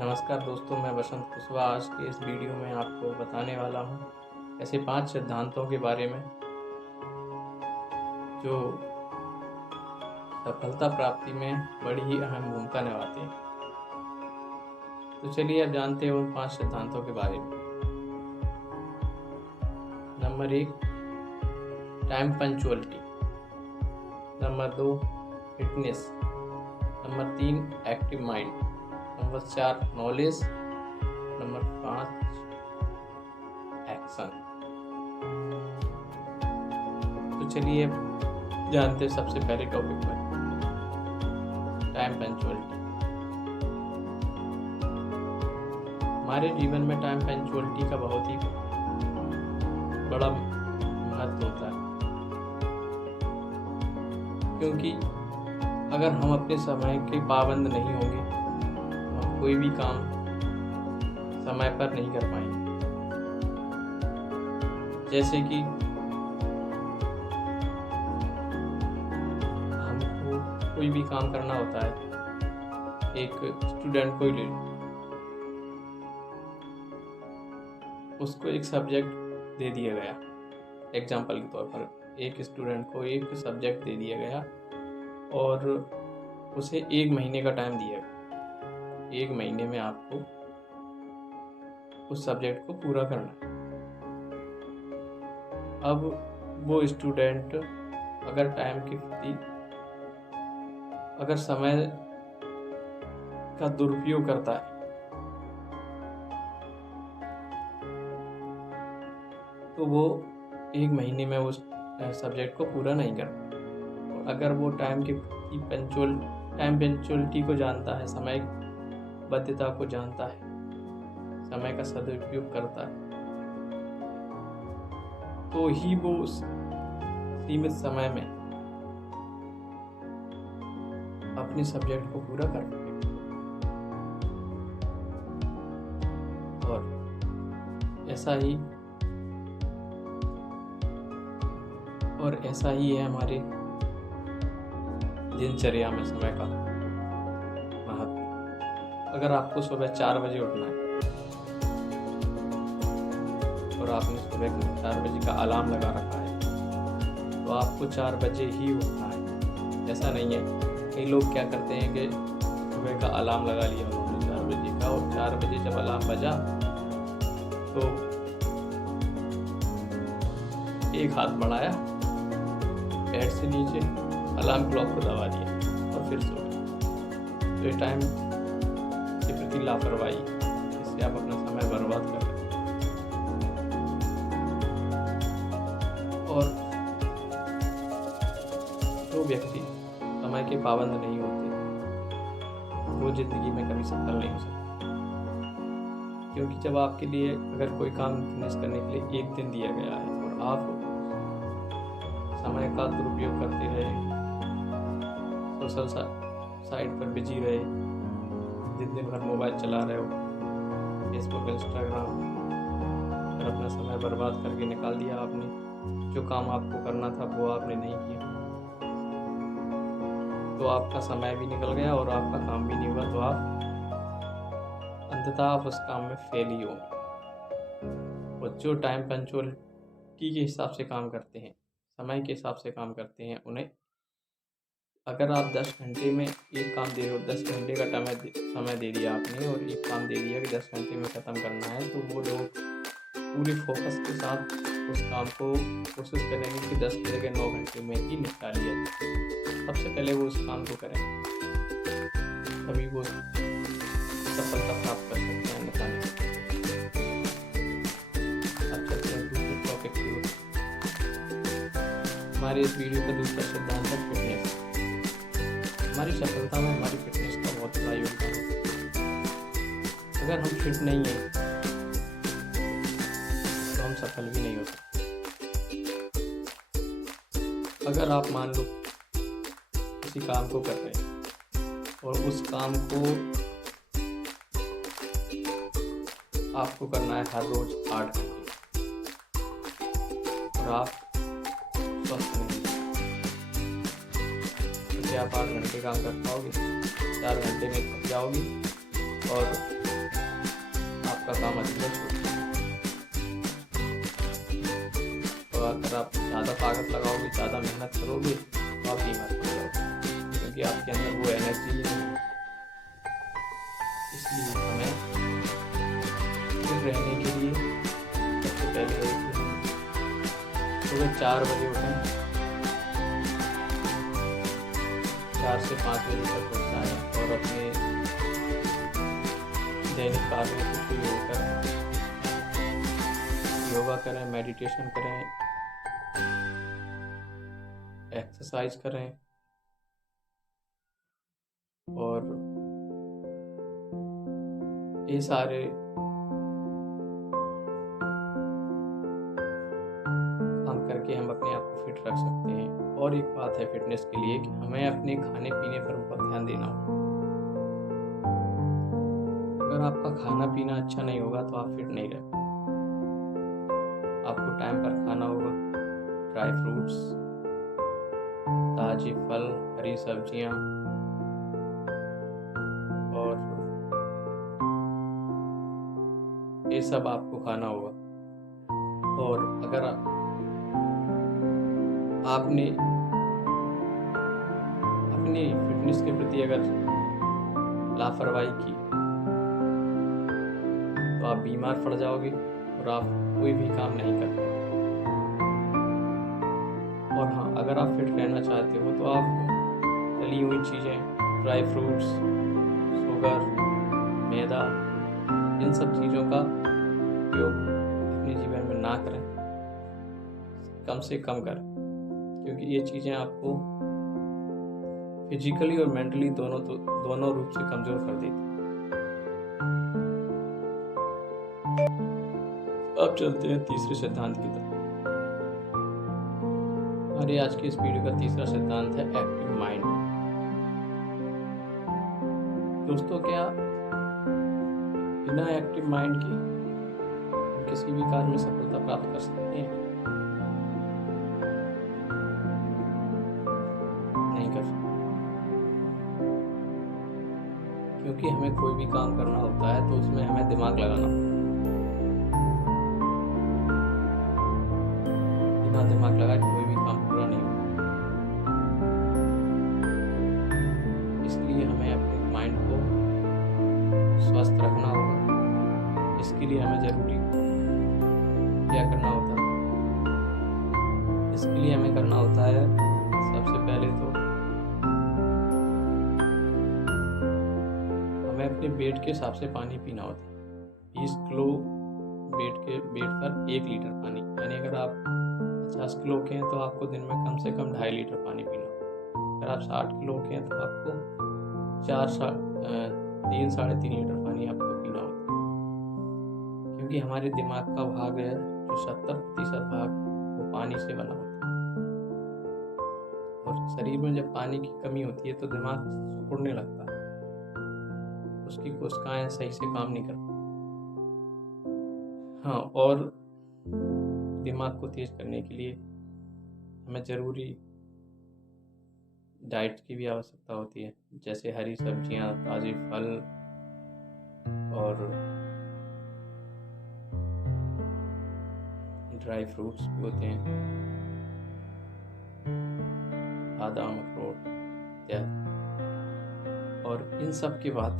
नमस्कार दोस्तों, मैं बसंत कुशवाहा आज के इस वीडियो में आपको बताने वाला हूँ ऐसे 5 सिद्धांतों के बारे में जो सफलता प्राप्ति में बड़ी ही अहम भूमिका निभाते हैं। तो चलिए अब जानते हैं उन 5 सिद्धांतों के बारे में। Number 1, time punctuality. Number 2, fitness. Number 3, active mind. Number 4, knowledge. Number 5, action. तो चलिए जानते हैं सबसे पहले टॉपिक पर, टाइम पंक्चुअलिटी। हमारे जीवन में टाइम पंक्चुअलिटी का बहुत ही बड़ा महत्व होता है, क्योंकि अगर हम अपने समय के पाबंद नहीं होंगे हम कोई भी काम समय पर नहीं कर पाएंगे। जैसे कि हमको कोई भी काम करना होता है, एक स्टूडेंट को ही ले लो, उसको एक सब्जेक्ट दे दिया गया। एग्जाम्पल के तौर पर एक स्टूडेंट को एक सब्जेक्ट दे दिया गया और उसे 1 महीने का टाइम दिया गया। 1 महीने में आपको उस सब्जेक्ट को पूरा करना है। अब वो स्टूडेंट अगर टाइम के प्रति अगर समय का दुरुपयोग करता है तो वो 1 महीने में उस सब्जेक्ट को पूरा नहीं कर पाता। और अगर वो टाइम पंक्चुअलिटी को जानता है, समय बद्धता को जानता है, समय का सदुपयोग करता है, तो ही वो उस सीमित समय में अपने सब्जेक्ट को पूरा कर पाएगा। और ऐसा ही है हमारे दिनचर्या में समय का महत्व। अगर आपको सुबह 4 बजे उठना है और आपने सुबह 4 बजे का अलार्म लगा रखा है तो आपको 4 बजे ही उठना है। ऐसा नहीं है, कई लोग क्या करते हैं कि सुबह का अलार्म लगा लिया उन्होंने 4 बजे का, और 4 बजे जब अलार्म बजा तो एक हाथ बढ़ाया बेड से नीचे, अलार्म क्लॉक को दबा दिया और फिर सो गए। तो ये टाइम के प्रति लापरवाही, इससे आप अपना समय बर्बाद कर रहे हैं। और जो व्यक्ति समय के पाबंद नहीं होते वो जिंदगी में कभी सफल नहीं हो सकते, क्योंकि जब आपके लिए अगर कोई काम फिनिश करने के लिए 1 दिन दिया गया है और आप समय का दुरुपयोग करते रहे, सोशल साइट पर बिजी रहे, दिन भर मोबाइल चला रहे हो, फेसबुक, इंस्टाग्राम पर अपना समय बर्बाद करके निकाल दिया आपने, जो काम आपको करना था वो आपने नहीं किया, तो आपका समय भी निकल गया और आपका काम भी नहीं हुआ, तो आप अंततः आप उस काम में फेल ही होंगे। और जो टाइम पंक्चुअलिटी के हिसाब से काम करते हैं, समय के हिसाब से काम करते हैं, उन्हें अगर आप 10 घंटे में एक काम दे रहे हो, 10 घंटे का समय दे दिया आपने और एक काम दे दिया कि 10 घंटे में ख़त्म करना है, तो वो लोग पूरे फोकस के साथ उस काम को कोशिश करेंगे कि 10 की जगह 9 घंटे में ही निपटा लिया जाए। सबसे पहले वो उस काम को करेंगे, तभी वो सफलता प्राप्त कर सकते हैं, अन्यथा नहीं। अब चलते हैं दूसरे टॉपिक की ओर। हमारे इस वीडियो का दूसरा सिद्धांत है फिटनेस। हमारी सफलता में हमारी फिटनेस का बहुत बड़ा योगदान है। अगर हम फिट नहीं हैं तो हम सफल भी नहीं हो सकते। अगर आप मान लो किसी काम को कर रहे हैं और उस काम को आपको करना है हर रोज 8 घंटे और आप स्वस्थ नहीं, तो क्या आप 8 घंटे काम कर पाओगे? 4 घंटे में थक जाओगे और आपका काम अधूरा छूट जाएगा। तो अगर आप ज़्यादा ताकत लगाओगे, ज़्यादा मेहनत करोगे तो आप बीमार पड़ जाओगे, क्योंकि आपके अंदर वो एनर्जी ही नहीं है। इसलिए हमें फिट रहने के लिए सबसे पहले है कि हम सुबह 4 बजे उठें, 4 से 5 बजे तक उठ जाएँ और अपने दैनिक कार्यों को शुरू करें, योगा करें, मेडिटेशन करें, एक्सरसाइज करें और ये सारे काम करके हम अपने आप को फिट रख सकते हैं। और एक बात है फिटनेस के लिए कि हमें अपने खाने पीने पर बहुत ध्यान देना होगा। अगर आपका खाना पीना अच्छा नहीं होगा तो आप फिट नहीं रह पाएंगे। आपको टाइम पर खाना होगा, ड्राई फ्रूट्स, ताजे फल, हरी सब्जियां और ये सब आपको खाना होगा। और अगर आपने अपनी फिटनेस के प्रति अगर लापरवाही की तो आप बीमार पड़ जाओगे और आप कोई भी काम नहीं कर पाओगे। और हाँ, अगर आप फिट रहना चाहते हो तो आप तली हुई चीज़ें, ड्राई फ्रूट्स, शुगर, मैदा, इन सब चीज़ों का उपयोग अपने जीवन में ना करें, कम से कम करें, क्योंकि ये चीज़ें आपको फिजिकली और मेंटली दोनों रूप से कमज़ोर कर देती हैं। अब चलते हैं तीसरे सिद्धांत की तरफ। हमारे आज की इस वीडियो का तीसरा सिद्धांत है एक्टिव माइंड। दोस्तों, क्या बिना एक्टिव माइंड के हम किसी भी कार्य में सफलता प्राप्त कर सकते हैं? नहीं कर सकते, क्योंकि हमें कोई भी काम करना होता है तो उसमें हमें दिमाग लगाना होता है। बिना दिमाग लगाए कोई भी काम पूरा नहीं होता। इसलिए हमें अपने माइंड को स्वस्थ रखना होगा। इसके लिए हमें जरूरी क्या करना होता है? इसके लिए हमें करना होता है सबसे पहले तो हमें अपने वेट के हिसाब से पानी पीना होता है। 20 किलो वेट पर 1 लीटर पानी, यानी अगर आप 50 किलो के हैं तो आपको दिन में कम से कम 2.5 लीटर पानी पीना होगा। अगर आप 60 किलो के हैं तो आपको 3 साढ़े 3 लीटर पानी आपको पीना होता है, क्योंकि हमारे दिमाग का भाग है जो 70% भाग वो पानी से बना होता है। और शरीर में जब पानी की कमी होती है तो दिमाग सिकुड़ने लगता है, उसकी कोशिकाएं सही से काम नहीं कर पाती। हाँ, और दिमाग को तेज करने के लिए हमें ज़रूरी डाइट की भी आवश्यकता होती है, जैसे हरी सब्जियां, ताजे फल और ड्राई फ्रूट्स भी होते हैं, बादाम, अखरोट इत्यादि। और इन सब के बाद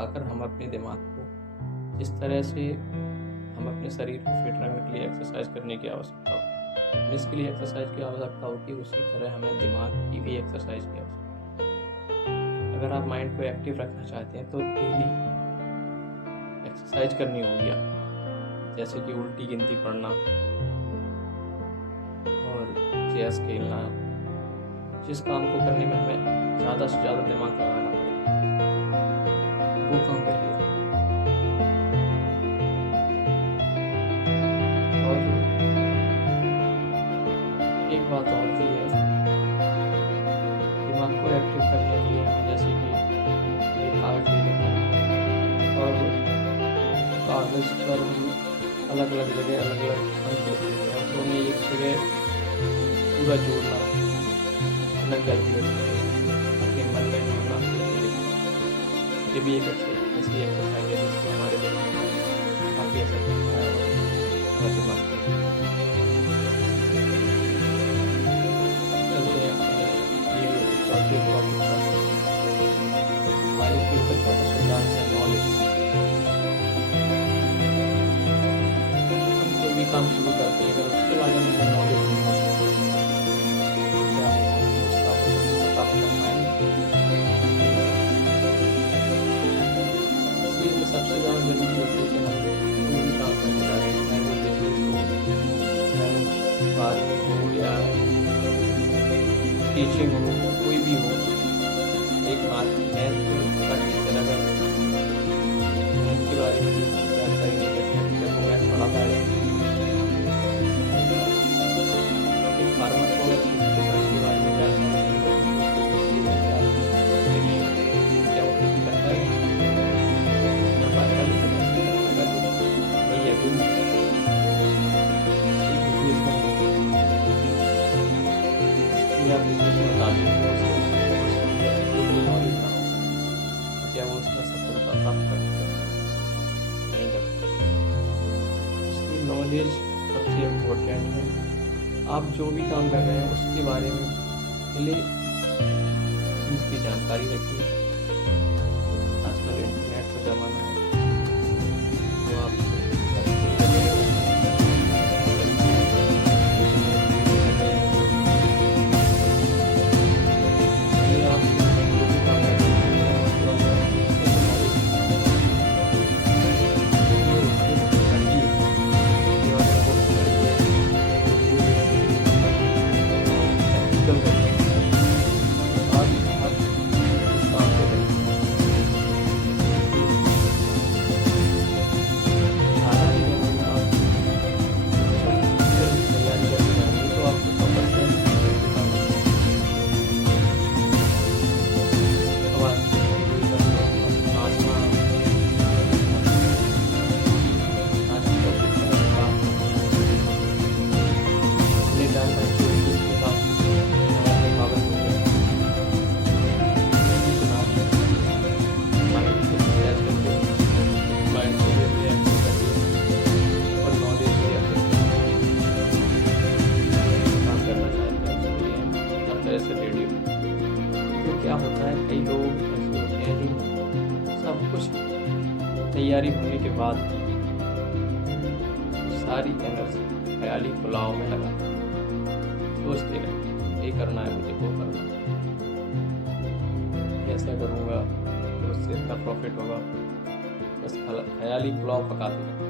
अगर हम अपने दिमाग को इस तरह से हम अपने शरीर को फिट रखने के लिए एक्सरसाइज करने की आवश्यकता होती है, इसके लिए एक्सरसाइज की आवश्यकता होती है, उसी तरह हमें दिमाग की भी एक्सरसाइज की आवश्यकता है। अगर आप माइंड को एक्टिव रखना चाहते हैं तो डेली एक्सरसाइज करनी होगी आपको, जैसे कि उल्टी गिनती पढ़ना और चेस खेलना। जिस काम को करने में हमें ज़्यादा से ज़्यादा दिमाग लगाना पड़े वो काम करिए। और एक बात और भी है, दिमाग को एक्टिव करने के लिए हमें जैसे कि एक कागज ले लेते हैं और कागज पर हम अलग अलग जगह अलग अलग अंक लिख देते हैं, तो उन्हें एक जगह पूरा जोड़ना, अलग कैलकुलेट अपने मन में जोड़ना, ये भी एक ऐसी एक्सरसाइज है जिससे हमारे दिमाग में काफ़ी असर करता है और दिमाग पे। चलते हैं अपने वीडियो के चौथे टॉपिक पर। हमारी फील्ड का चौथा सिद्धांत है नॉलेज। हम कोई भी काम शुरू करते हैं अगर उसके बारे में हमें नॉलेज नहीं होती तो क्या हम उस काम को प्राप्त कर पाएंगे? इसलिए सबसे ज़्यादा जरूरी होती है कि हम कोई भी काम करने जा रहे हैं, चाहे वो बिजनेस हो, चाहे वो बात हो या टीचिंग हो, कोई भी हो। एक मैथ का टीचर अगर मैथ के बारे में जानकारी नहीं रखते टीचर को मैथ पढ़ाता है, एक फार्मर को किसान के बारे में जानकारी नहीं होती क्या वो खेती करता है, नहीं है बिजनेस में तालीम नॉलेज ना हो तो क्या वो उसमें सफलता प्राप्त करते नहीं करते। इसलिए नॉलेज सबसे इम्पोर्टेंट है। आप जो भी काम कर रहे हैं उसके बारे में पहले उसकी जानकारी रखिए। आजकल इंटरनेट का ज़माना है तो आप क्या होता है, कई लोग ऐसे होते हैं जो सब कुछ तैयारी होने के बाद भी सारी एनर्जी ख्याली पुलाव में लगा सोचते रहते ये करना है मुझे, वो करना है, ऐसा करूँगा तो उससे इतना प्रॉफिट होगा, बस ख्याली पुलाव पकाते रहते,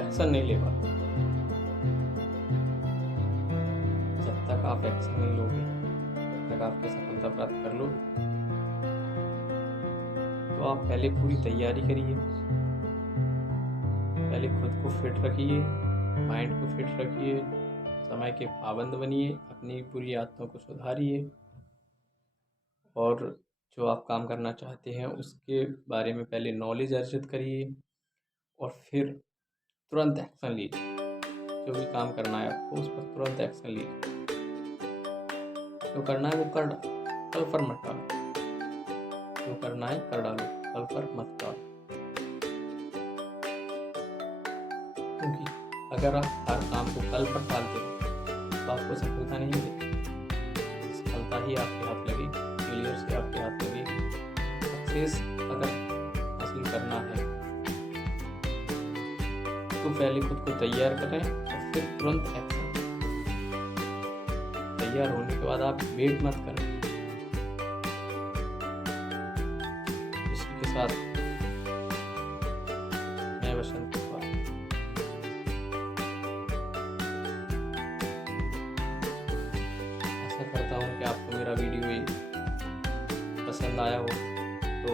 एक्शन नहीं ले पाते। जब तक आप एक्शन नहीं लोगे, तक आपके सफलता प्राप्त कर लो। तो आप पहले पूरी तैयारी करिए, पहले खुद को फिट रखिए, माइंड को फिट रखिए, समय के पाबंद बनिए, अपनी बुरी आदतों को सुधारिए और जो आप काम करना चाहते हैं उसके बारे में पहले नॉलेज अर्जित करिए और फिर तुरंत एक्शन लीजिए। जो भी काम करना है आपको उस पर तुरंत एक्शन लीजिए। जो करना है वो कर डालो, कल पर मत डालो। जो करना है कर डालो, कल पर मत डालो। क्योंकि अगर आप हर काम को कल पर टालते हो तो आपको सफलता नहीं मिलेगी। सफलता ही आपके हाथ लगेगी, फेलियर से आपके हाथ लगेगी। सक्सेस अगर हासिल करना है तो पहले खुद को तैयार करें और फिर तुरंत एक्शन। तैयार होने के बाद आप वेट मत करें। इसी के साथ मैं वसंत कुमार आशा करता हूँ कि आपको मेरा वीडियो पसंद आया हो तो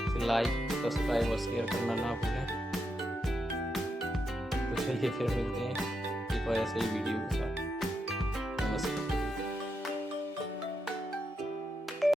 इसे लाइक, सब्सक्राइब और शेयर करना ना भूलें। तो चलिए फिर मिलते हैं एक और ऐसे ही वीडियो के साथ।